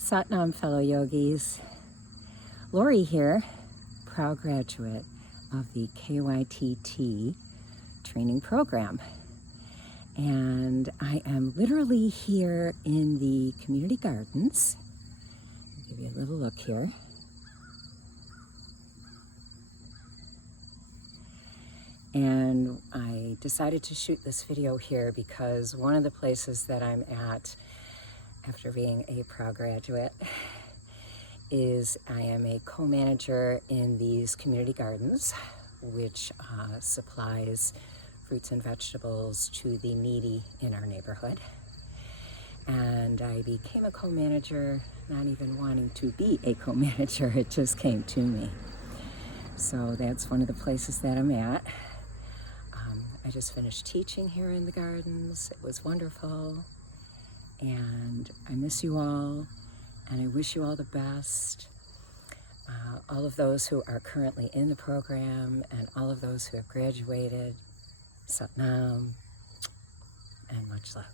Satnam, fellow yogis. Lori here, proud graduate of the KYTT training program. And I am literally here in the community gardens. I'll give you a little look here. And I decided to shoot this video here because one of the places that I'm at after being a proud graduate is I am a co-manager in these community gardens, which supplies fruits and vegetables to the needy in our neighborhood. And I became a co-manager, not even wanting to be a co-manager, it just came to me. So that's one of the places that I'm at. I just finished teaching here in the gardens. It was wonderful. And I miss you all, and I wish you all the best. All of those who are currently in the program and all of those who have graduated, Satnam, and much love.